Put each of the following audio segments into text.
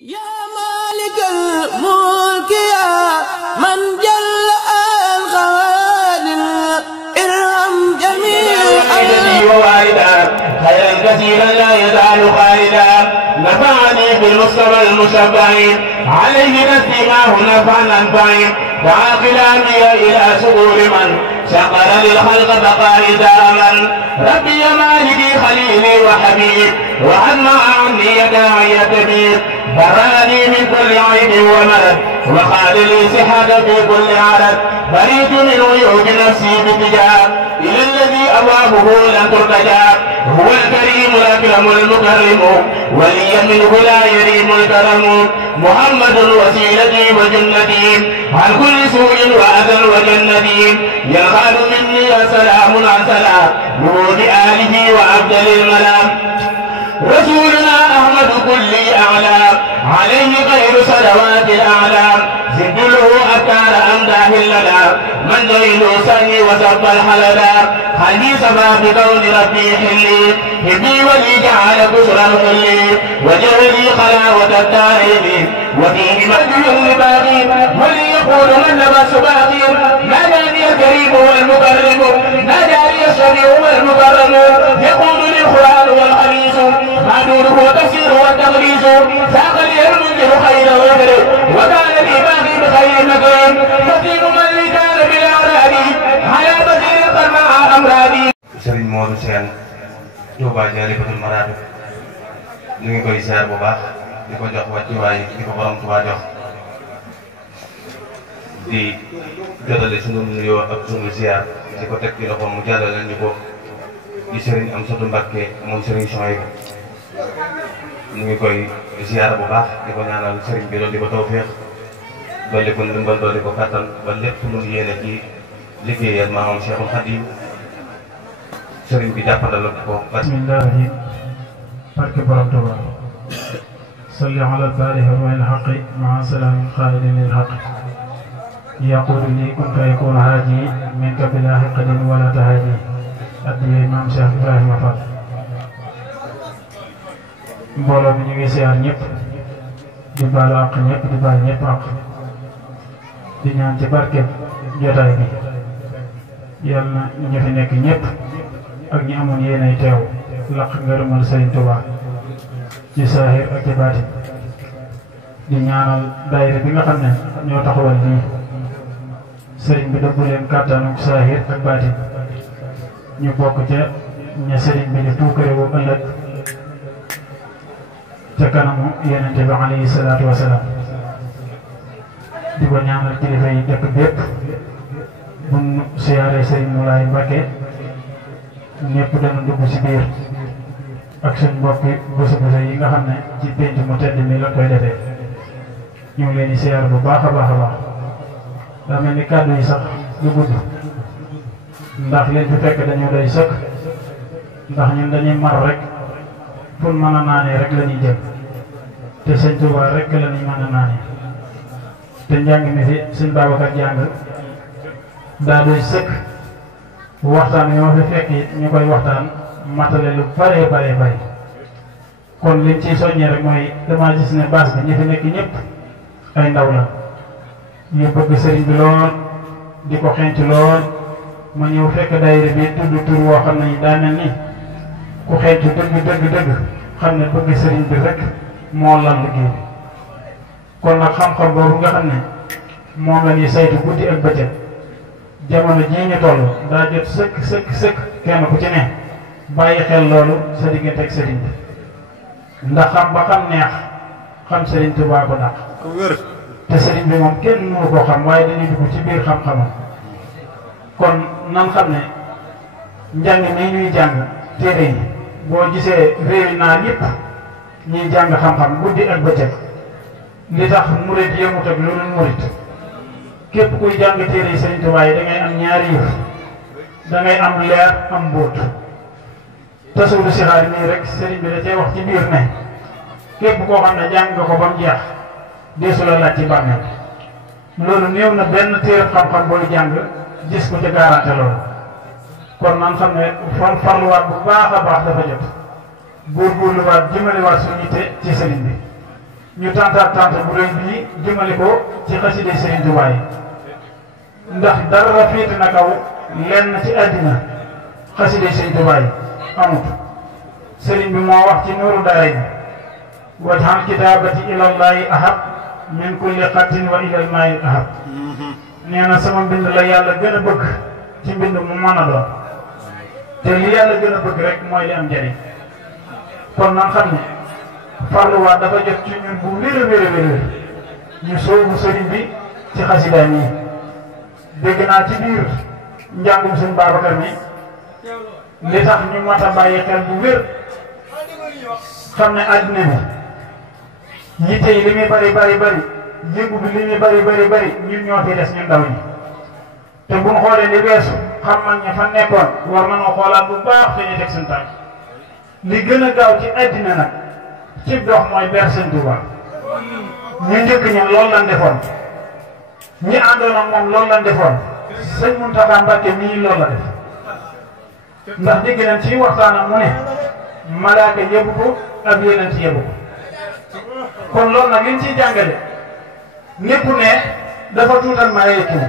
يا مالك الملك يا من جل الخوادم ارحم جميع ووالدا خيرا كثيرا لا يزال خالدا نفعني بالمصطفى المشبع عليه نسيماه نفعا انفعين دعا كلامي الى سرور من شقر للخلق بقائي دائما ربي يا مالكي خليلي وحبيب وعما عني داعي تبيب براني من كل عيب ومرض وقال لي صحة في كل عرض بريت من عيوب نفسي باتجاه الى الذي ابوابه لن ترتجى هو الكريم الاكرم المكرم ولي منه لا يريم الكرم محمد وسيلتي وجنتي عن كل سوء واذى وجنتي يغال مني سلام عن سلام بموت اله وابدل المنام رسولنا احمد كل اعلى عليه خير صلوات الاعلام زد له اكار امداه لنا من جيل سني وسب الحللا خلي سبا بكون ربي حلي هدي ولي جعل بشرا حلي وجعلي خلاوة الدارين وفيه مجد لباقي ولي يقول من لبس باقي ناداني الكريم والمكرم ناداني الشفيع والمكرم يقول للقران والحديث معدوده وتفسير والتغليظ ساق لي المنذر خير ويكر وكان لي باقي بخير مكرم يقين من لي كان بالاعراب على بصيرة مع امرادي. Serigne Modou Sène Touba Diallibatul Maraaxib ñu ngi koy ziar bu baax di ko jox wàccuwaay di ko borom Touba jox di jotale sunu nuyoo ak sunu ziar di ko teg ci loxo mu jàllale ñu ko di Serigne Amsatou Mbacké moom Serigne Souhaïbou ñu ngi koy ziar bu baax di ko ñaanal Serigne bi doon di ko tawfeex dolli ko ndimbal dolli ko kattan ba lépp lu mu yéene ci liggéeyal maamam Cheikhul Khadim Serigne bi jàppandal ko. bismillahi barke borom Touba salli ala al-faatihi wa al-haqqi ma'a salaamin xaalidin lil-haqqi yaqulu li kun fayakun haaji minka bila hiqdin wala tahaaji addiya maam Cheikh Ibrahima Fall. mbooloo mi ñu ngi siyaar ñëpp di baalu àq ñëpp di baal ñëpp àq di ñaan ci barke jotaay bi yàlla na ñu fi nekk ñëpp ak ñi amoon yéenay teew laq ngërëmal Serigne Touba ci saahir ak ci baatin di ñaanal daayira bi nga xam ne ñoo taxawal lii Serigne bi dëbbu leen kàttanuk saahir ak baatin ñu bokk ca ña Serigne bi di tuukare bu ëllëg ca kanamu Yonente bi alayhi salaatu wa salaam di ko ñaanal kilifa yi dëkk bépp bu nu siyaaree Serigne Moulay Mbacké ñëpp dana dugg ci biir ak suñ mbokki bësu yi nga xam ne ci penc mu tedd mi la koy defee ñu ngi leen di siyaar bu baax a baax a baax daa mel ni kàddu yi sax du gudd ndax leen fi fekk dañoo doy sëkk ndax ñun dañuy mar rek pour mën a naanee rek la ñuy jëm te sëñ Touba rek la ñuy mën a naanee te njàng mi fi sëñ Babacar jàng daa doy sëkk waxtaan yoo fi fekk it ñu koy waxtaan matale lu bare bare bare kon liñ ciy soññee rek mooy dama gis ne base bi ñi fi nekk ñëpp ay ndaw la ñu bëgg sëriñ bi lool di ko xenc lool ma ñëw fekk daayira bi tudd tur woo xam ne daa mel ni ku xenc dëgg xam ne bëgg sëriñ bi rek moo lal liggéey bi kon nag xam-xam boobu nga xam ne moom la ñuy saytu guddi ak bëccëg jamono jii ñu toll daa jot sëkk kenn ku ci ne bàyyi xel loolu sa diggante ak sëriñ bi ndax xam ba xam neex xam sëriñ Tuubaa ko dàq te sëriñ bi moom kenn mënu ko xam waaye dañuy dugg ci biir xam-xamam kon nan xam ne njàng mi ñuy jàng téere yi boo gisee réewi naan yëpp ñuy jàng xam-xam guddi ak bëccëg li tax murit yëmut ak lu dul murit képp kuy jàng téere yi Serigne Touba yi da ngay am ñaari yëf da ngay am leer am mbóot tasawudu sixaar nii rek Serigne bi da cee wax ci biir ne képp koo xam ne jàng nga ko ba mu jeex deesu la laaj ci bàmmeel loolu néew na benn téere xam-xam booy jàng gis ko ca garanté loolu kon nan xam ne farluwaat bu baax a baax dafa jot góorgóorluwaat jëmalewaat suñu yitte ci Serigne bi ñu tantaat tant bu rëy bii jëmale ko ci xasida Sëriñ Tuubaa yi ndax dara féete na kaw lenn ci àddina xasida Sëriñ Tuubaa yi amut sëriñ bi moo wax ci Nuuru Daarayni waj'al kitaabati ilallaahi ahab min kulli xattin wa ilal maayi ahab nee na sama mbind la yàlla gën a bëgg ci mbind mu mën a doon te li yàlla gën a bëgg rek mooy li am njëriñ kon nan xam ne farluwaat dafa jot ci ñun bu wér a wér a wér ñu soobu sëriñ bi ci xasida yi dégg naa ci biir njàngum sëñ Babacar mi li tax ñu mat a bàyyi xel bu wér xam ne àddina bi yitte yi li muy bari bari bari yëngu bi li muy bari bari bari ñun ñoo fi des ñun ndaw ñi te bu ñu xoolee li weesu xam nañ ña fa nekkoon war nañoo xoolaat bu baax te ñu teg seen tànk li gën a gaaw ci àddina nag ci dox mooy ber Sëñ Tuubaa ñu njëkk ña loolu lañ defoon ñi àndoon ak moom loolu lañ defoon sëñ Muntaxa Mbàkke mii loolu la def ndax dégg nañ ci waxtaanam mu ne malaaka yëbu ko ak yeneen ci yëbu ko kon loolu nag liñ ciy jàngale nekku ne dafa tuutal malaaka yi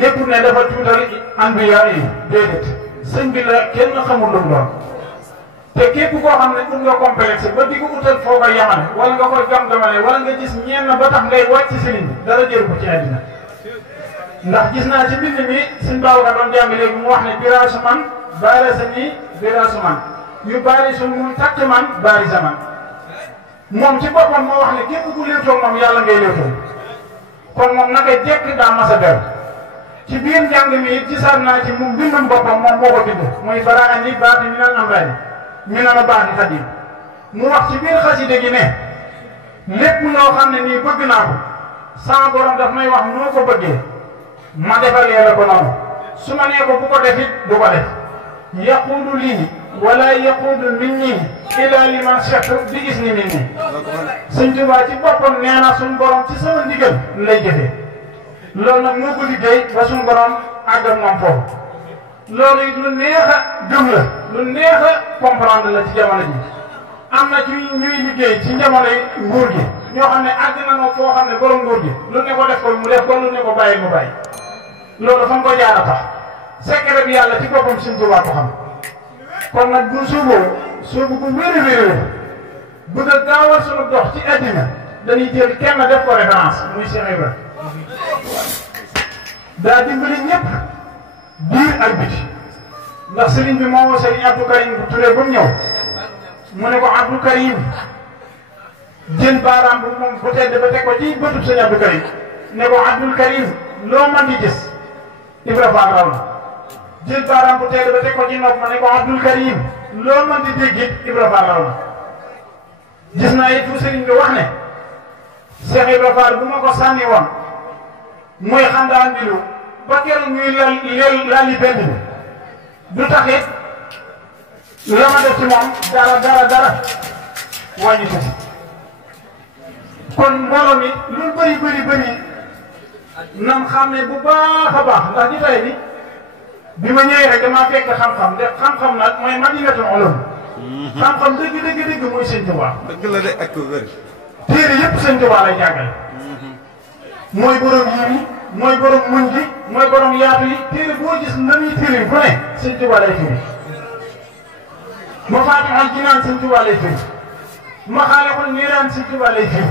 nekku ne dafa tuutal anbiya yi déedéet sëñ bi la kenn xamul lu mu doon te képp koo xam ne ut nga complexe ba di ko utal foo ko yamane wala nga koy gam-gamane wala nga gis ñenn ba tax ngay wàcc sëriñ bi dara jël ko ci àddina ndax gis naa ci mbind mi suñ baaw ka doon jàng léegi mu wax ne biraasu man baarisa mi biraasu man yu baarisu mu takk man baarisa man moom ci boppam moo wax ne képp ku léewtoo moom yàlla ngay léewtoo kon moom naka jekk daa mas a ber ci biir njàng mi it gisaat naa ci mu mbindum boppam moom moo ko bind muy bara ani baati mi nan am rani mi nana baati xadim mu wax ci biir xaside gi ne lépp loo xam ne nii bëgg naa ko sama borom daf may wax noo ko bëggee ma defalee la ko noonu su ma nee ko bu ko def it du ko def yaquudu lii wala yaquudu min nii ila liman chatu bi gis ni min nii Sëñ Tuubaa ci boppam nee na suñu borom ci sama ndigal lay jëfee loolu nag moo ko liggéey ba suñu borom àgg ak moom foofu loolu it lu neex a gëm la lu neex a comprendre la ci jamono ji am na ci ñuy liggéey ci jamonoy nguur gi ñoo xam ne àgg na noo foo xam ne borom nguur gi lu ne ko def ko mu def ko lu ne ko bàyyi mu bàyyi loolu fa nga ko jaar a tax secret bi yàlla ci boppam Sëñ Tuubaa ko xam kon nag bu suubu bu wér a wér bëgg a gaawal suñu dox ci àddina dañuy jël kenn def ko référence muy Cheikh Ibra daa dimbali ñëpp biir ak biti ndax sëriñ bi moo woo sëriñ Abdou Karim bu Touré ba mu ñëw mu ne ko Abdou Karim jël baaraam bu moom bu tedd ba teg ko ci bëtub sëriñ Abdou Karim ne ko Abdou Karim loo mën di gis Ibra Faal raw na jël baaraam bu tedd ba teg ko ci nopp ma ne ko Abdou Karim loo mën di dégg it Ibra Faal raw na gis naa it fu sëriñ bi wax ne Cheikh Ibra Faal bu ma ko sànni woon muy xandaan bilu ba keroog ñuy lali benn bi du taxit la ma def ci moom dara wàññi ko ci kon mbooloo mi lu bëri nan xam ne bu baax a baax ndax ñu tey bi ma ñëwee rek damaa fekk xam-xam de xam-xam nag mooy madinatul ulum xam-xam dëgg mooy Sëñ Tuubaa dëgg la de ak ko wér téere yëpp Sëñ Tuubaa lay jàngale mooy borom yi mooy borom muñ gi mooy borom yaatu yi téere boo gis na muy firi bu ne Sëñ Tuubaa lay firi ma faatixal jinaan Sëñ Tuubaa lay firi ma xaalixul niiraan Sëñ Tuubaa lay firi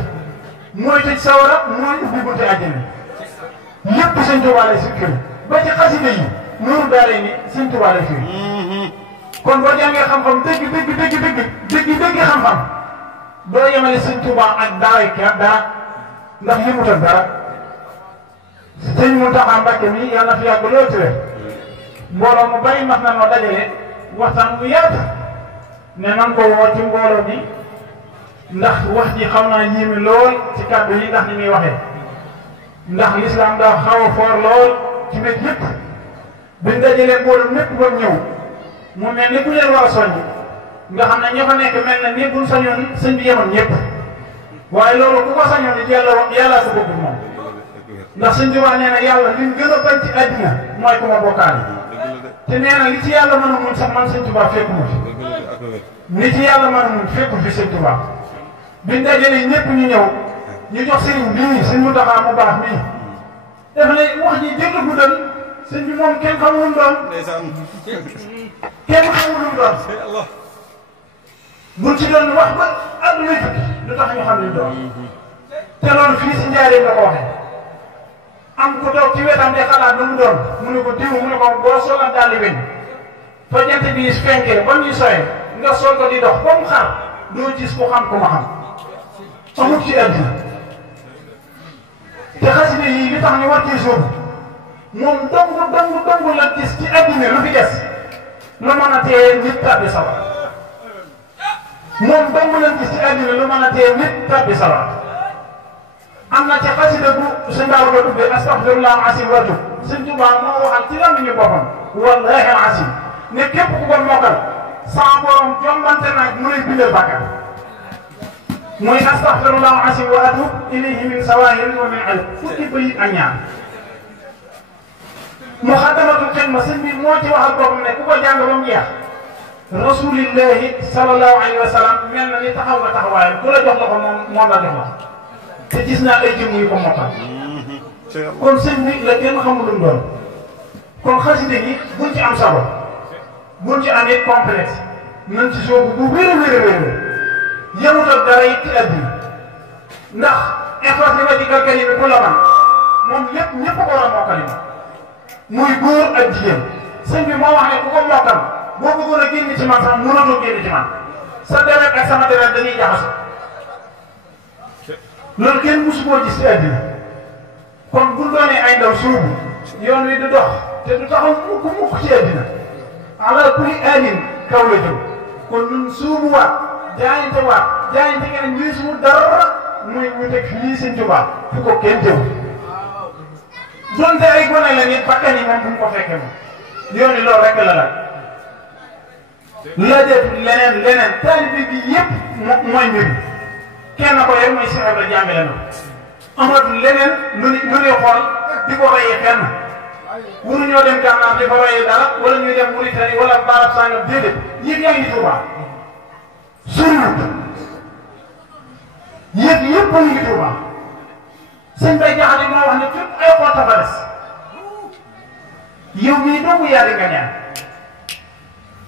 mooy tëj sawara mooy ubbi bunte àjjana lépp Sëñ Tuubaa lay firi ba ci xasida yi Nuuru Daarayni Sëñ Tuubaa lay firi kon boo jàngee xam-xam dëgg xam-xam doo yemale Sëñ Tuubaa ak dara ndax yëmut ak dara Sëñ Muntaxa Mbàkke mi yàlla na fi yàgg lool ci mbooloo mu bari mas na noo dajale waxtaan bu yaatu ne nan ko woo ci mbooloo bi ndax wax ji xaw naa yéeme lool ci kàddu yi ndax ni muy waxee ndax lislaam daa xaw a foor lool ci wet yëpp biñ dajalee mbooloo mépp ba ñëw mu mel ni ku leen war a soññ nga xam ne ña fa nekk mel na ni buñ sañoon sëñ bi yemoon ñëpp waaye loolu ku ko sañoon it yàlla ko bëgg moom ndax Sëñ Tuubaa nee na yàlla li mu gën a bañ ci àddina mooy ku ma bokkaale te nee na li ci yàlla mën a mun sax man Sëñ Tuubaa fekku ma fi ni ci yàlla mën a mun fekku fi Sëñ Tuubaa biñ dajalee ñëpp ñu ñëw ñu jox sëriñ bii sëñ Mountakha mu baax mii def ne wax ji jënd guddal sëñ bi moom kenn xamul lu mu doon kenn xamul lu mu doon buñ ci doon wax ba àdduna tukki lu tax ñu xam li mu doon te loolu fii si njaareem la ko waxee am ku toog ci wetam de xalaat lu mu doon mu ne ko diw mu ne ko boo solan dalli weñ fa jant bi fenkee ba muy soyee nga sol ko di dox comme xar doo gis ku xam ku ma xam amul ci àddina te xasida yi li tax ñu war ci sóobu moom dong la gis ci àddina lu fi des lu mën a téye nit tàbbi sawar moom dong la gis ci àddina lu mën a téye nit tàbbi sawar am na ci xasida bu sëñ Ba ko tuddee astaghfirullah asim wa tub sëñ Tuubaa moo waxal ci làmmiñu boppam wallahi asim ne képp ku ko mokkal sama borom jombante naag mu lay bindal bàkkaar mooy astaghfirullah asim wa atub ilayhi min sawahirin wa min ayib fukki bayit ak ñaar muxaddamatul xidma sëñ bi moo ci waxal boppam ne ku ko jàng ba mu jeex rasulillahi sallallahu alayhi wa sallam mel na ni taxaw nga taxawaayam ku la jox la ko moom la jox la te gis naa ay jëmm yu ko mokkal kon sëñ bi la kenn xamul lu mu doon kon xaside yi buñ ci am sabo buñ ci amee complexe nañ ci soobu bu wér a wér a wér yemut ak dara it ci àddina ndax effort li ma ci kalkal yi ku la man moom lépp ñëpp ko war a mokkali ma muy góor ak jigéen sëñ bi moo wax ne ku ko mokkal boo bëggoon a génn ci man sax mënatoo génn ci man sa deret ak sama deret dañuy jaxase loolu kenn musu koo gis ci àddina kon bu doonee ay ndaw suubu yoon wi du dox te du taxaw mukk ci àddina ala kulli alin kaw la jëm kon ñun suubu waat jaayante keneen ñuy sumu dara muy ñu teg fii Sëñ Tuubaa fu ko kenn jëm donte ay gone la nit bakkan yi moom bu mu ko fekkee moom yoon wi loolu rek la la def leneen taalibe bi yëpp mooy mbir kenn ko yor mooy Cheikh Ibrahima jàngale na amatul leneen lu ñuy xool di ko reyee fenn waruñoo dem Gànnaar di fa reyee dara wala ñuy dem Mauritanie wala barab sangam déedéet yëpp yaa ngi Tuubaa soriwut yëpp a ngi Tuubaa sëñ Bay Jaxate moo wax ne fépp ay xool tafa des yow mii doomu yaa di nga ñaan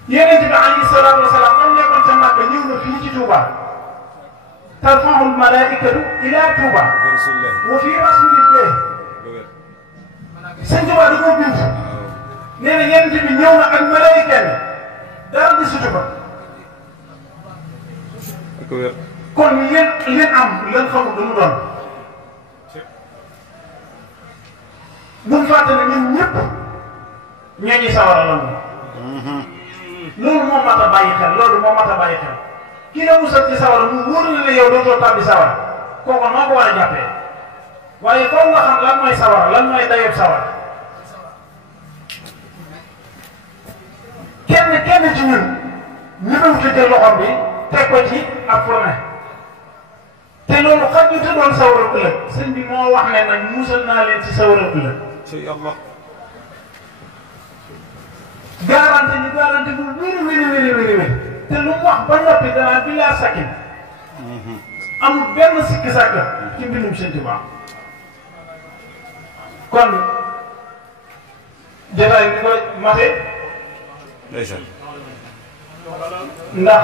Yonent bi alayhi salaatu wa salaam am nekkoon ca Makka ñëw na fii ci Tuubaa tarfa'ul malaa'ikatu ilaa Tuubaa wa fii rasuulillah sëñ Tuubaa da koo bind nee na Yonent bi ñëw na ak malaayika yi dara di sutu ba kon yéen am lan xamul du mu doon bu mu fàtte ne ñun ñëpp ñooñu sawara la loolu moo mat a bàyyi xel kii la musal ci sawara mu wóor na ne yow dootoo tàbbi sawara kooku noo ko war a jàppee waaye foofu nga xam lan mooy sawara lan mooy dayob sawara kenn ci ñun ñu doon ko jël loxoom bi teg ko ci ak fourne te loolu xaj ñu tëddoon sawara ëllëg sëñ bi moo wax ne nag musal naa leen ci sawara ëllëg garanti bu wéri te lu mu wax ba noppi danaa bi laa sakkin amul benn sikki sàkka ci mbindum Sëñ Tuubaa kon jotaay bi ko mate ndax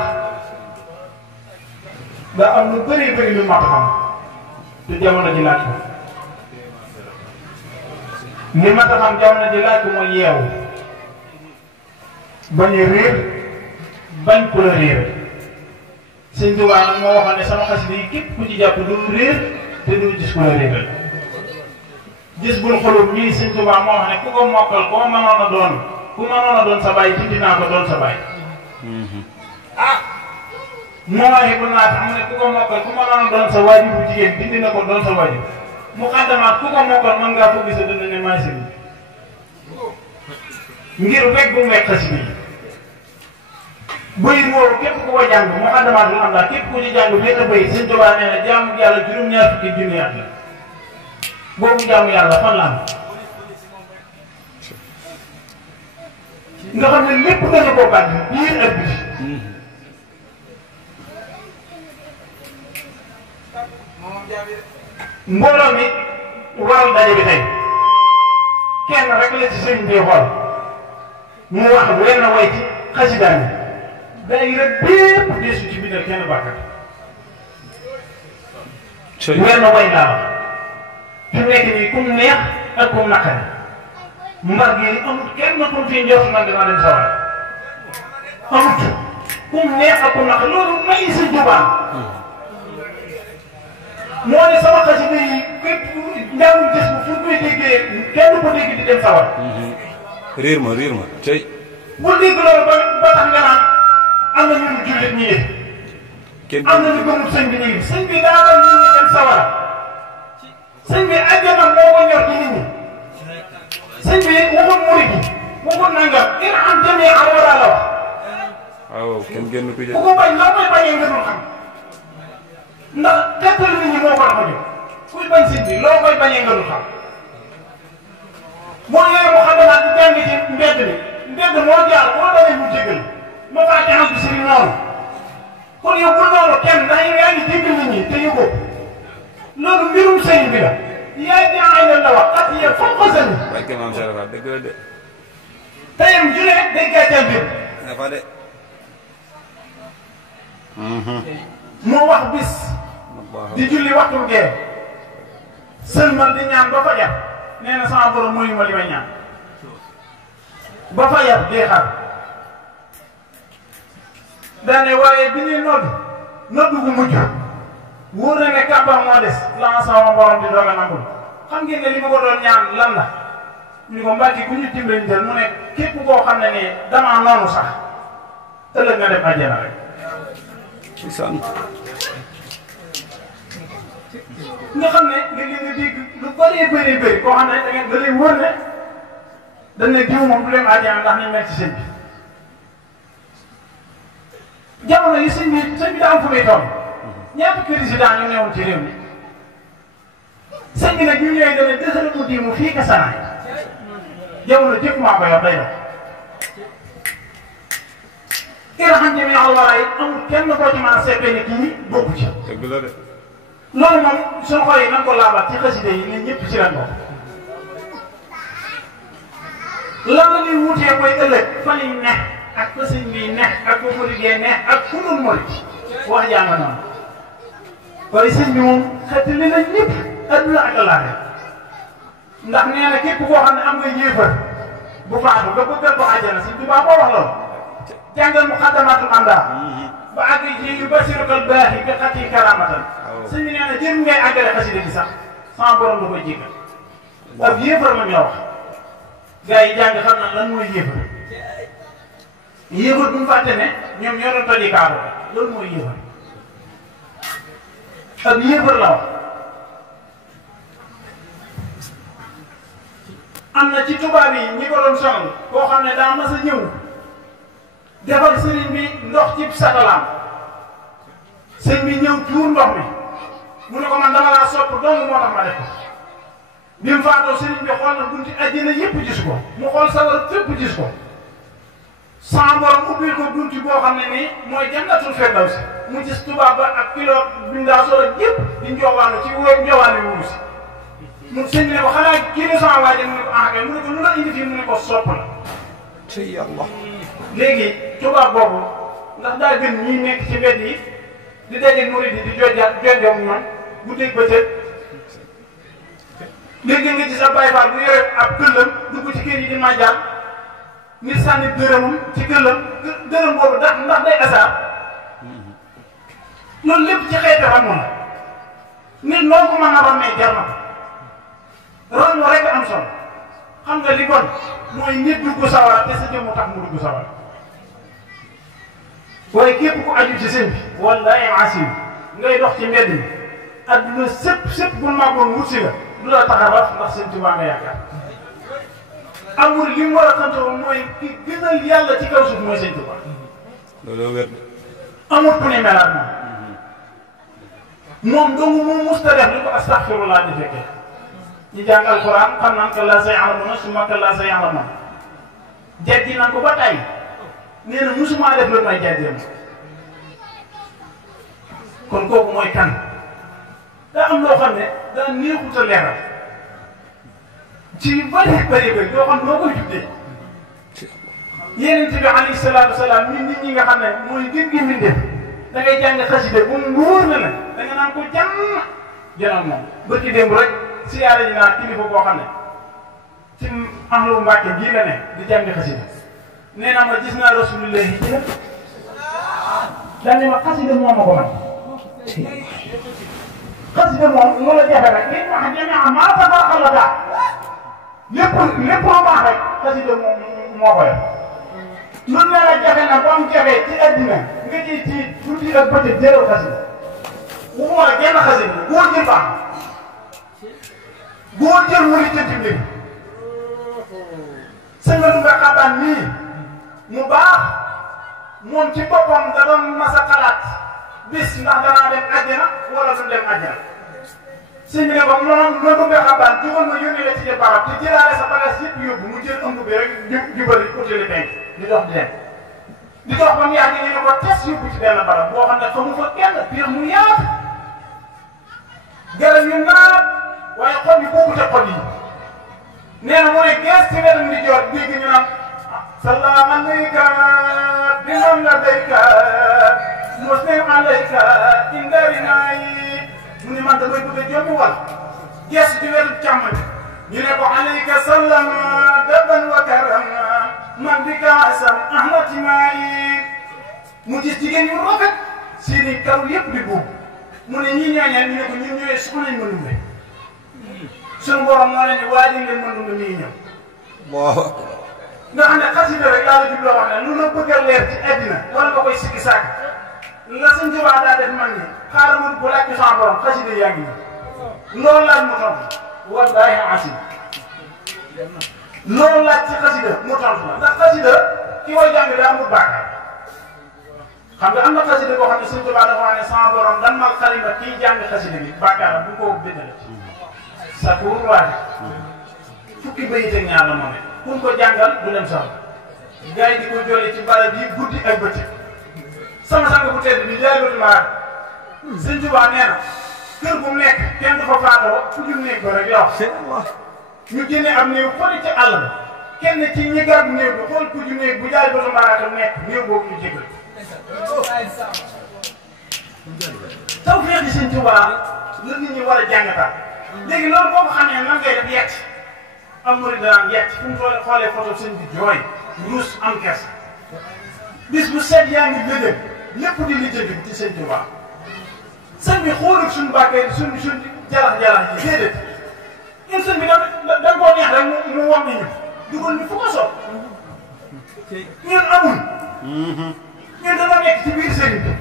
da am lu bëri lu mat xam te jamono ji laaj ko li mat xam jamono ji laaj ko mooy yeewu bañ a réer bañ ko la réer Sëñ Tuubaa nag moo waxoon ne sama xasida yi képp ku ci jàpp du réer te du gis ku la réeral gis bul xolub ñii Sëñ Tuubaa moo wax ne ku ko mokkal koo mënoon a doon sa baay ci dinaa ko doon sa baay moo waxee bu naat xam ne ku ko mokkal ku mënoon a doon sa waajur bu jigéen dindi na ko doon sa waajur mu xaddamaat ku ko mokkal mën ngaa ko gis a dund ne maa si ngir wegg bu mu wegg xasida yi bëy boobu képp ku ko jàng mu xaddamaat lu am daal képp ku ci jàng benn bëy Sëñ Tuubaa nee na jaamu yàlla juróom-ñaar fukki junni at la boobu jaamu yàlla fan la am nga xam ne lépp dana ko bàtt biir ak biti mbooloo mi waral daje bi tey kenn rek la ci sëriñ bi xool mu wax wenn way ci xasida bi daayira bépp deesu ci bindal kenn bàkkat wenn way laa wax fi mu nekk nii kum neex ak kum naqari mbar gi amut kenn kum fi njort man dama dem sawar amut kum neex ak kum naqari loolu may sa jubaan moo ne sama xasida yi képp njàngum gis bu fu koy déggee kenn ko dégg di dem sawar riir ma cey bu dégg loolu ba tax nga naan am na ñu jullit ñi kenn am na ñu gëmul sëñ bi ñu sëñ bi daa bañ nit ñi dem sawara sëñ bi àjjana moo ko ñor ci nit ñi sëñ bi waxul murid yi waxul nangam ngir am jamee am wara la wax waaw kenn génn ko jël ku ko bañ loo koy bañee nga dul xam ndax xettal nit ñi moo ko tax a jóg kuy bañ sëñ bi loo koy bañee nga dul xam moo yore mu xadamaat di jàng ci mbedd moo jaar moo demee mu jégal ma faa jaxal bi sëriñ noonu kon yow bul noonu kenn ndax yow yaa ngi jégal nit ñi te yëgoo loolu mbirum sëriñ bi la yaay jaay la wax at yee foog ko sëriñ waaye kenn am sarafa dëgg la de tayam jule day gàcceel mbir dafa de moo wax bis di julli waxtu gee sëlmal di ñaan ba fajar nee na sama borom mooy ma li may ñaan ba fajar dee xar daane waaye bi ñuy nodd gu mujj wóor na ne kàbbar moo des la sama borom di doog a nangul xam ngeen ne li ma ko doon ñaan lan la ñu ko mbàkki ku ñu dimbali jël mu ne képp koo xam ne ni damaa noonu sax ëllëg nga dem àjjana rek nga xam ne léegi nga dégg lu bëri koo xam ne da ngeen da lay wër ne dañ ne diw moom du dem àjjana ndax ni mel ci sëñ bi jamono yi sëñ bi daa am fu muy toll ñaata président ñu newoon ci réew mi sëñ bi nag ñu ñëwee dañ ne dëxale mu di mu fii ka sanaay jamono jëpp maa ko yor day dox ki nga xam ne mi alwara yi amul kenn koo ci mën a seetee ne kii bokku ci dëgg la de loolu moom suñu xol yi nan ko laabaat ci xaside yi ne ñëpp ci lañ bokk lan la ñuy wutee mooy ëllëg fan yi ne ak fa sëñ bi ne ak fa muridee ne ak fu dul murid wax jàng noonu waaye sëñ bi moom xettali na ñëpp adduna ak àllaaxira ndax nee na képp koo xam ne am nga yéefar bu faatu nga bëggal ko àjjana sëñ bi baa moo wax loolu jàngal muqaddamatul amda ba àgg ci yu basirukal baaxi bi xati karamatan sëñ bi nee na jër ngay àggale xasida gi sax sama borom da koy jéggal ab yéefar la ñu wax gars yi jàng xam na lan mooy yéefar yéefar bu mu fàtte ne ñoom ñoo doon toji kaabo loolu mooy yéefar ab yéefar la wax am na ci tubaab yi ñi ko doon sonal koo xam ne daa mas a ñëw defal sëriñ bi ndox ci satalaam sëriñ bi ñëw tuur ndox mi mu ne ko man dama laa sopp dong moo tax ma def ko bi mu faatoo sëriñ bi xool na bunti àjjana yëpp gis ko mu xool sawar fépp gis ko sans borom ubbil ko bunti boo xam ne nii mooy jannatul firdawsi mu gis tubaab ba ak kilo bindaa solo yëpp di njoowaanu ci wóor njoowaani wuuru si mu sëñ bi ne ko xanaa kii ne sama waaje mu ne ko mu ne ko lu la indi fii mu ne ko sopp la ci yàlla léegi tubaab boobu ndax daa gën ñii nekk ci mbedd yi di dajeeg murid yi di jojjoom ñoom bu dégg bëccëg léegi nga gis ab Baay Faal bu yore ab këllam dugg ci kër yi di màjjal nit sànni dërëmam ci këllam dërëm boobu ndax day asaar loolu lépp ci xeeti xam na nit noo ko mën a ràmmee jar na ko ràmm rek am solo xam nga li bon mooy nit dugg sawara te sa jëmm tax mu dugg sawara waaye képp ku aju ci sëñ bi wallahi asim ngay dox ci mbedd mi adduna sëpp bu màggoon wut si la du la tax a raf ndax sëñ Tuubaa nga yaakaar amul li mu war a xantoo mooy ki gënal yàlla ci kaw suuf mooy sëñ Tuubaa loolu wér amul ku ne melaat moom dong mu musta def li ko astaxfirullah di fekkee ñi jàng alquran xam naan kallaa saya'lamuuna summa kallaa saya'lamuun jajji nan ko ba tey nee na musuma def loolu may jajjam kon kooku mooy kan daa am loo xam ne daa neexut a leeral ci yu bëri yoo xam noo koy tuddee Yonent bi alayhi salaatu wa salaam nit ñi nga xam ne mooy gën gi mbindeef da ngay jàng xasida bu mu wóor na la da nga naan ko janoon moom bërki démb rek siyaare ji naan kilifa boo xam ne ci ahlu Mbàkke gii la ne di jàng xasida nee naa ma gis naa rasulullahi ci nag daal ne ma xasida moom ma ko man xasida moom lu la jafe rek li wax jamia maa tabaxala daa lépp loo baax rek xasida moom moo ko yor lu ne la jafe na ba am jafe ci addina nga ciy ci tuuti ak bëccëg jëlal xasida waxuma la genn xasida góor jël baax góor jël wuli jënti mbir sëñ Badou Mbaye xabaan nii mu baax moom ci boppam da doon mas a xalaat bis ndax danaa dem àjjana wala du dem àjjana sëñ bi ne ko moom Badou Mbaye xabaan jógal ma yónni la ci barab te jëlaale sa bagage yëpp yóbbu mu jël ëmb bi rek jubali utili penk di dox di dem di dox ba mu yàgg ñu ne ko tes yóbbu ci benn barab boo xam ne xamu fa kenn biir mu yaatu garab yu naat waaye xol yi bokkut ak xol yi nee na mu ne gees ci wetam di joor dégg ñu naan salaam alayka biman ladayka muslim alayka indarinayi mu ne man damay bëgg a jommi wal gees ci wetu càmmoñ ñu ne ko alayka sallam daban wa karam man di kaasam ahmatimayi mu gis jigéen yu rafet seeni kaw yëpp di buub mu ne ñii ñooñee ñu ne ko ñun ñooy soxna ñu mënumbe suñu borom moo leen di waajal ngeen mënumbe mi ñëw. waaw. nga xam ne xasida rek laa la jubloo wax ne lu la bëgg a leer ci àddina wala nga koy sikki sàkk la sëñ Tuubaa daa def mag ñi xaaral ma bu laaj ci sama borom xasida yaa ngi nii loolu laaj mu tontu wallaahi asim loolu laaj ci xasida mu tontu la ndax xasida ki koy jàng daa amul bàkkaar xam nga am na xasida boo xam ne sëñ Tuubaa dafa wax ne sama borom dan mal xalima kii jàng xasida bi bàkkaaram bu ko bindale ci sa pour waate fukki bayit ak ñaar la moom it kun ko jàngal du dem sax gars yi di ko jolli ci barab yi guddi ak bëccëg sama sang bu tedd bi jaay bëtu maar sëñ Tuubaa nee na kër bu mu nekk kenn du fa faatoo fu ñu néeg ba rek la wax ñu génne am néew fële ci àll ba kenn ci ñi gàddu néew bi xool ku ju néeg bu jaay bëtu maar nekk néew boobu ñu jégal taw feex di sëñ Tuubaa la nit ñi war a jàngataat léegi loolu boo ko xamee nan ngay def yett am murid daan yett fu mu xoolee photo sëñ bi jooy ruus am kersa bis bu set yaa ngi lëjël lépp di lijjanti ci sëñ Tuubaa sëñ bi xoolul suñu bàkkee suñ jalax yi déedéet ñun sëñ bi da koo neex rek mu wam ni ñu dugal ñu fu ko soog ñun amul ñun dana nekk ci biir sëriñ bi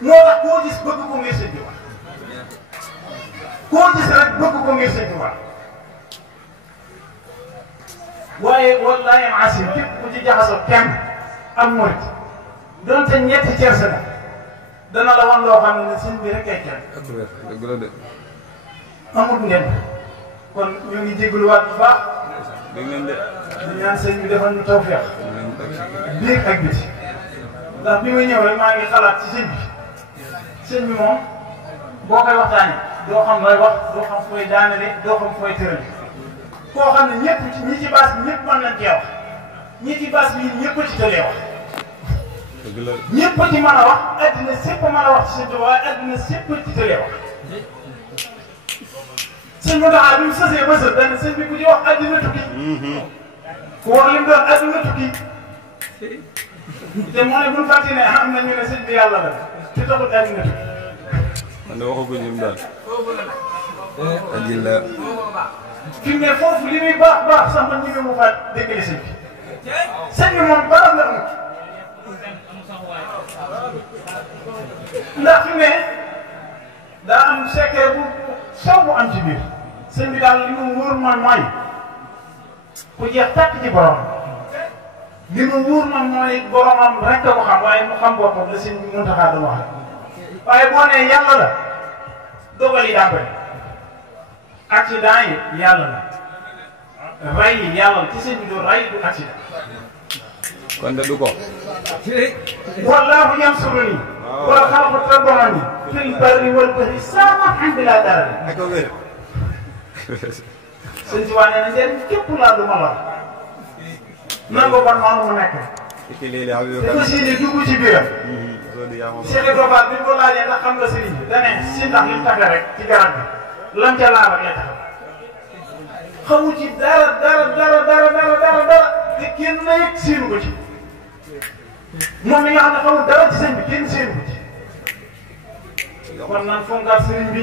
moo tax koo gis bëgg ko ngir sëñ Tuubaa koo gis rek bëgg ko ngir sëñ Tuubaa waaye wallaahi asim képp ku ci jaxasoo kenn am murit donte ñetti cerse la dana la wan loo xam ne sëñ bi rek ay kenn. dëgg la de. amut ngeen kon ñu ngi jégaluwaat bu baax. dégg ngeen de. di ñaan sëñ bi defal ñu tawfeex. biir ak biti. ndax bi may ñëw rek maa ngi xalaat ci sëñ bi. sëñ bi moom boo koy waxtaanee doo xam looy wax doo xam fooy daanale doo xam fooy tërale. koo xam ne ñëpp ci ñi ci baas bi ñëpp mën nañ cee wax ñi ci baas bi ñëpp ci tëlee wax. dëgg la ñëpp ci mën a wax addina sépp mën a wax ci sëñ Tuubaa waaye addina sépp ci tëlee wax. sëñ Mountakha bi mu sësee ba sës dañ sëñ bi ku ci wax addina tukki. ku wax li mu doon addina tukki. te moo ne bu ñu fàtte ne am na ñu ne sëñ bi yàlla la te taxul addina tukki. man de waxaguñ ñu daal. alhamdulilah. fi mu ne foofu li muy baax sax man ñu ngi mu faat déggale sëñ bi. sëñ bi moom barab la amut. ndax fi mu ne daa am secret bu sew bu am ci biir. sëñ bi daal li mu wóor man mooy ku jeex tàkk ci borom. li mu wóor man mooy boromam rek da ko xam waaye mu xam boppam la sëñ bi Muntaxa doon wax. waaye boo nee yàlla la dogal yi daa bëri. accident yi yàlla la ray yi yàlla la ci sëñ bi doon ray du accident. kon de du ko. wallaahu yansuruni wala xalaqu rabbanani fil barri wal bahri saamahan bila darar. ak ko wér. sëñ si waa nee na njëriñ képp laa du ma lor. nan ko ban noonu mu nekk. ci léegi xam nga. dafa si ni dugg ci biiram. Cheikh Ibrahima bi ñu ko laajee ndax xam nga sëriñ bi da ne si ndax li mu tafe rek ci garab bi lam ca laal ak lay taxaw. xamu ci dara te kenn na yëg séenu ko ci. moom mi nga xam ne xamul dara ci sëñ bi kenn séenu ko ci. kon nan fonkaat sëriñ bi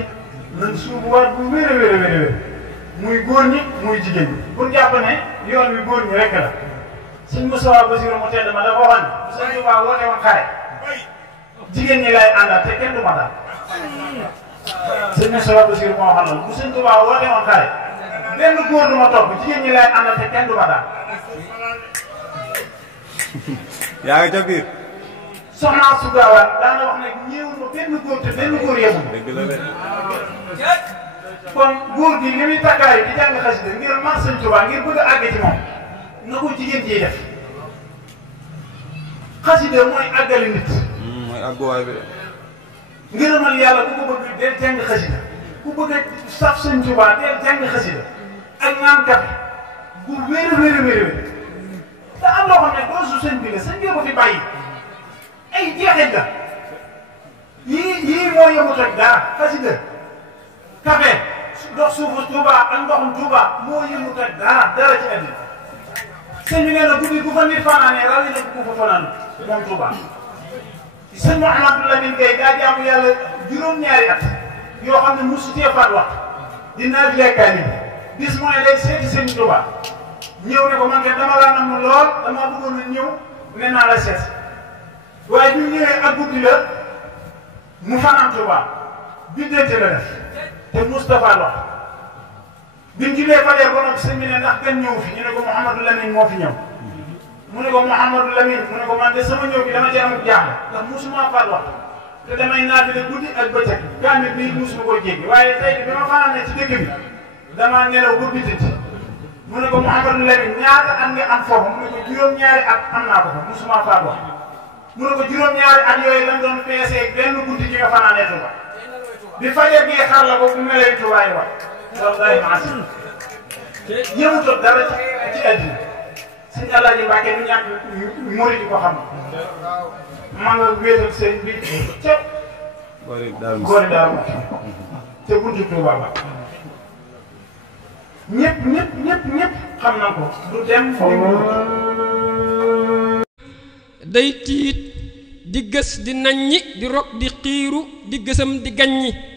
nan suubuwaat bu wér a wér muy góor ñi muy jigéen ñi pour jàpp ne yoon wi góor ñi rek la. sëñ Moussa Bassirou mu tedd ma dafa waxoon ne sëñ Tuubaa woote woon xare jigéen ñi lay àndal te kenn du ma daal. sëñ Moussa Bassirou moo waxoon loolu bu sëñ Tuubaa woote woon xare benn góor du ma topp jigéen ñi lay àndal te kenn du ma daal. yaa ngi ca biir. soxna su gaawaan daana wax ne ñëwul ma benn góor te benn góor yemul. dëgg la de. kon góor gi li muy takkaayu di jàng xasida ngir man sëñ Tuubaa ngir bëgg a àgg ci moom na ko jigéen ciy def. xasida mooy àggali nit. mooy àgguwaay bi. ngërëmal yàlla ku ko bëgg del jàng xasida ku bëgg a saf sëñ Tuubaa del jàng xasida ak naan kafe bu wér te am loo xam ne doo su sëñ bi la sëñ bi ko fi bàyyi ay jeexit la yii moo yëngu toj dara xasida kafe ndox suufu Tuubaa ak ndoxum Tuubaa moo yëngu toj dara ci àddina sëñ bi nee na guddi gu fa nit fanaanee raw yi na ku fa fanaan moom Tuubaa sëñ Mouhamadou Lamine Gueye daa jaamu yàlla juróom-ñaari at yoo xam ne mosu cee faat wax dinaa fi lekkaay ni bis mu ne day seeti sëñ Tuubaa ñëw ne ko man de dama laa nam lool dama bëggoon a ñëw ne naa la seet waaye bi mu ñëwee ak guddi la mu fanaan Tuubaa biddante la def te Moustapha wax bi mu julee fajar ba noppi sëñ bi ne ndax kenn ñëw fi ñu ne ko Mouhamadou Lamine moo fi ñëw mu ne ko Mouhamadou Lamine mu ne ko man de sama ñëw bi dama cee amul jaaxle ndax musuma faat wax te damay naafile guddi ak bëccëg kaamil bi musuma ko jéggi waaye tey bi ma fanaanee ci dëkk bi damaa nelaw ba biddante mu ne ko Mouhamadou Lamine ñaata at nga am foofu mu ne ko juróom-ñaari at am naa ko fa musuma faat wax mu ne ko juróom-ñaari at yooyu lañ doon peesee benn guddi gi nga fanaanee Tuubaa bi fajar gi xar la ko bu melee Tuubaa yi wax loolu day maas yëmutoon dara ci àddina sëñ Alaaji Mbàkke du ñàkk murid yi ko xam ma nga wéetal sëñ bi ca góori Daaru ca buntu Tuubaa ba ñëpp xam na ko du dem day tiit di gës di naññi di rog di xiiru di gësam di gaññi